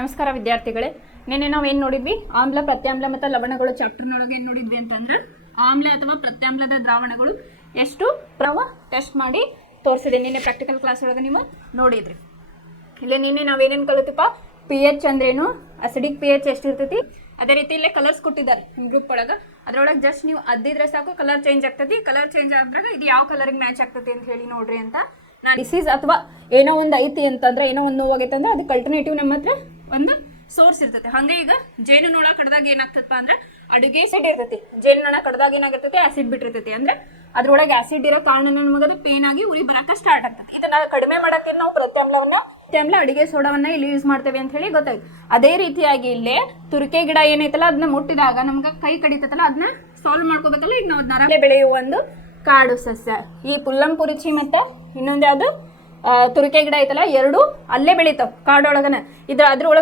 ನಮಸ್ಕಾರ ವಿದ್ಯಾರ್ಥಿಗಳೇ, ನಿನ್ನೆ ನಾವು ಏನು ನೋಡಿದ್ವಿ? ಆಮ್ಲ, ಪ್ರತ್ಯಾಮ್ಲ ಮತ್ತು ಲವಣಗಳು ಚಾಪ್ಟರ್ನೊಳಗೆ ಏನು ನೋಡಿದ್ವಿ ಅಂತಂದ್ರೆ, ಆಮ್ಲ ಅಥವಾ ಪ್ರತ್ಯಾಮ್ಲದ ದ್ರಾವಣಗಳು ಎಷ್ಟು ಟೆಸ್ಟ್ ಮಾಡಿ ತೋರಿಸಿದೆ. ನಿನ್ನೆ ಪ್ರಾಕ್ಟಿಕಲ್ ಕ್ಲಾಸ್ ಒಳಗೆ ನೀವು ನೋಡಿದ್ರಿ. ಇಲ್ಲಿ ನಿನ್ನೆ ನಾವೇನೇನು ಕಲಿತಪ್ಪ? ಪಿ ಎಚ್ ಅಂದ್ರೇನು, ಅಸಿಡಿಕ್ ಪಿ ಎಚ್ ಎಷ್ಟಿರ್ತೈತಿ, ಅದೇ ರೀತಿ ಇಲ್ಲೇ ಕಲರ್ಸ್ ಕೊಟ್ಟಿದ್ದಾರೆ ನಿಮ್ಮ ಗ್ರೂಪ್ ಒಳಗೆ. ಅದರೊಳಗೆ ಜಸ್ಟ್ ನೀವು ಅದ್ದಿದ್ರೆ ಸಾಕು, ಕಲರ್ ಚೇಂಜ್ ಆಗ್ತೈತಿ. ಕಲರ್ ಚೇಂಜ್ ಆದಾಗ ಇದು ಯಾವ ಕಲರಿಗೆ ಮ್ಯಾಚ್ ಆಗ್ತೈತಿ ಅಂತ ಹೇಳಿ ನೋಡ್ರಿ ಅಂತ. ನಾನು ಡಿಸೀಸ್ ಅಥವಾ ಏನೋ ಒಂದು ಐತಿ ಅಂತಂದ್ರೆ, ಏನೋ ಒಂದು ನೋವಾಗೈತೆ ಅಂದ್ರೆ ಅದಕ್ಕೆ ಅಲ್ಟರ್ನೇಟಿವ್ ನಮ್ಮ ಹತ್ರ ಒಂದು ಸೋರ್ಸ್ ಇರ್ತೈತೆ. ಹಂಗೆ ಈಗ ಜೇನು ನೊಣ ಕಡ್ದಾಗ ಏನಾಗ್ತದಪ್ಪ ಅಂದ್ರೆ ಅಡುಗೆ ಆಸಿಡ್ ಇರ್ತೈತಿ. ಜೇನು ನೊಣ ಕಡ್ದಾಗ ಏನಾಗಿರ್ತೈತಿ? ಆಸಿಡ್ ಬಿಟ್ಟಿರ್ತೈತಿ. ಅಂದ್ರೆ ಅದ್ರೊಳಗೆ ಆಸಿಡ್ ಇರೋ ಕಾರಣ ನಮಗೆ ಪೇನ್ ಆಗಿ ಉರಿ ಬರಕ್ಕೆ ಸ್ಟಾರ್ಟ್ ಆಗ್ತದೆ. ಇದನ್ನ ಕಡಿಮೆ ಮಾಡಕ್ಕೆ ನಾವು ಪ್ರತ್ಯಾಮ್ಲ ಅಡಿಗೆ ಸೋಡಾವನ್ನ ಇಲ್ಲಿ ಯೂಸ್ ಮಾಡ್ತೇವೆ ಅಂತ ಹೇಳಿ ಗೊತ್ತಾಯ್ತು. ಅದೇ ರೀತಿಯಾಗಿ ಇಲ್ಲೇ ತುರಿಕೆ ಗಿಡ ಏನೈತಲ್ಲ ಅದನ್ನ ಮುಟ್ಟಿದಾಗ ನಮ್ಗೆ ಕೈ ಕಡಿತೈತಲ್ಲ, ಅದನ್ನ ಸಾಲ್ವ್ ಮಾಡ್ಕೋಬೇಕಲ್ಲ. ಈಗ ನಾವು ನರಳೆ ಬೆಳೆಯುವ ಒಂದು ಕಾಡು ಸಸ್ಯ. ಈ ಪುಲ್ಲಂಪುರಿಚಿ ಮತ್ತೆ ಇನ್ನೊಂದು ಯಾವುದು ತುರಿಕೆ ಗಿಡ ಐತಲ್ಲ, ಎರಡು ಅಲ್ಲೇ ಬೆಳಿತಾವ ಕಾಡೊಳಗನ. ಅದ್ರೊಳಗೆ